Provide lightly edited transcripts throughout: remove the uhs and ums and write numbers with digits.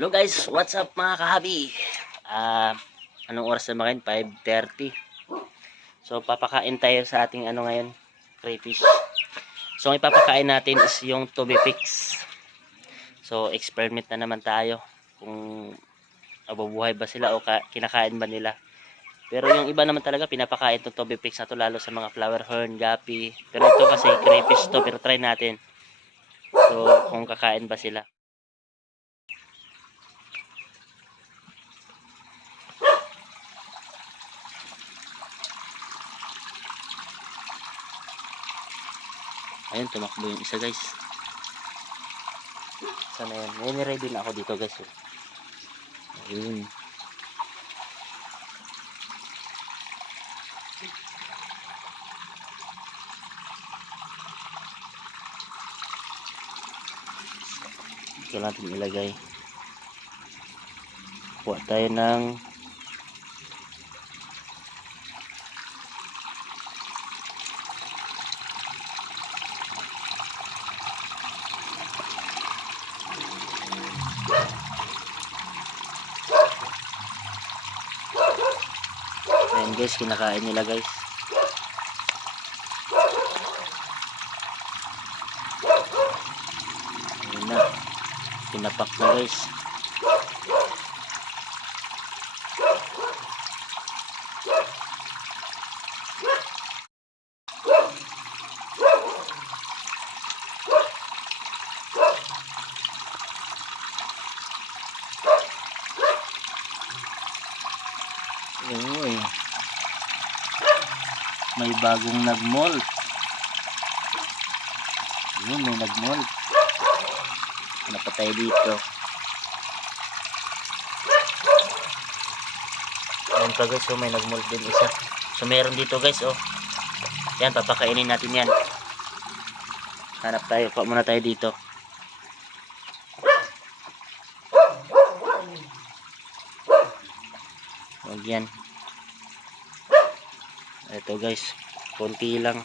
Hello guys, what's up mga kahabi? Anong oras na ngayon? 5:30. So papakain tayo sa ating ngayon, crayfish. So ang ipapakain natin is yung Tubifix. So experiment na naman tayo kung mabubuhay ba sila o kinakain ba nila. Pero yung iba naman talaga pinapakain itong Tubifix na to, lalo sa mga flower horn, gapi. Pero ito kasi crayfish to, pero try natin. So kung kakain ba sila. Ayun, tumakbo yung isa guys. Sana yan. May ready na ako dito guys. Ayun. Ito natin ilagay. Kuha tayo ng ayan guys, kinakain nila guys. Ayan na, pinapak na guys. Uy, may bagong nagmolt. Yun, may nagmolt. Napatay dito. Ayan pa guys, may nagmolt din isa. So meron dito guys, yan, papakainin natin yan. Hanap tayo, kuha muna tayo dito. Huwag yan. Ito guys, konti lang.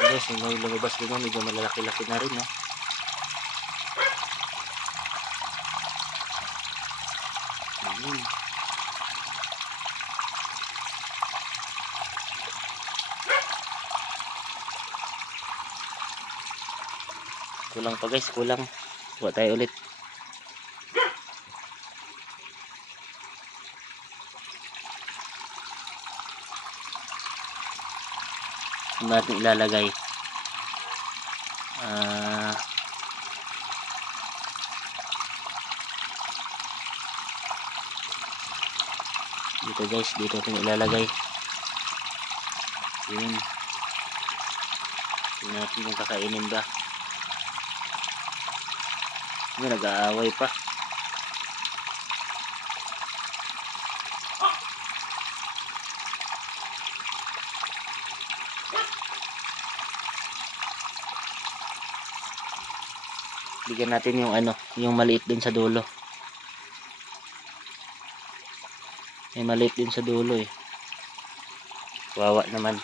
Guys, may lumabas din, medyo malalaki-laki na rin, no? Ayun. Kulang pa guys, kulang. Buat tayo ulit. Ano natin ilalagay? Dito guys, dito natin ilalagay. Yun. Tingnan natin kung kakainin ba. Ano, nag-aaway pa. Bigyan natin yung yung maliit din sa dulo. May maliit din sa dulo eh. Wawa naman.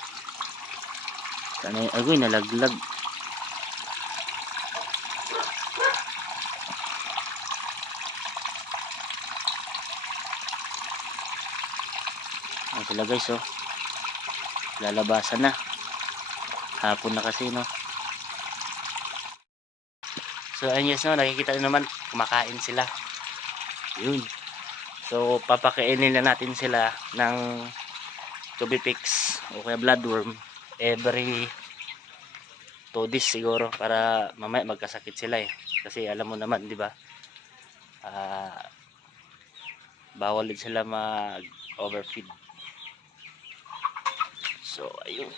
Sana yung agoy, nalaglag. Ayan sila guys, lalabasan na. Hapon na kasi, no. So ayun guys, nakikita nyo naman, kumakain sila. Yun. So papakainin na natin sila ng Tubifix o kaya bloodworm every 2 days siguro, para mamaya magkasakit sila eh. Kasi alam mo naman, di ba? Bawal din sila mag overfeed. So ayun.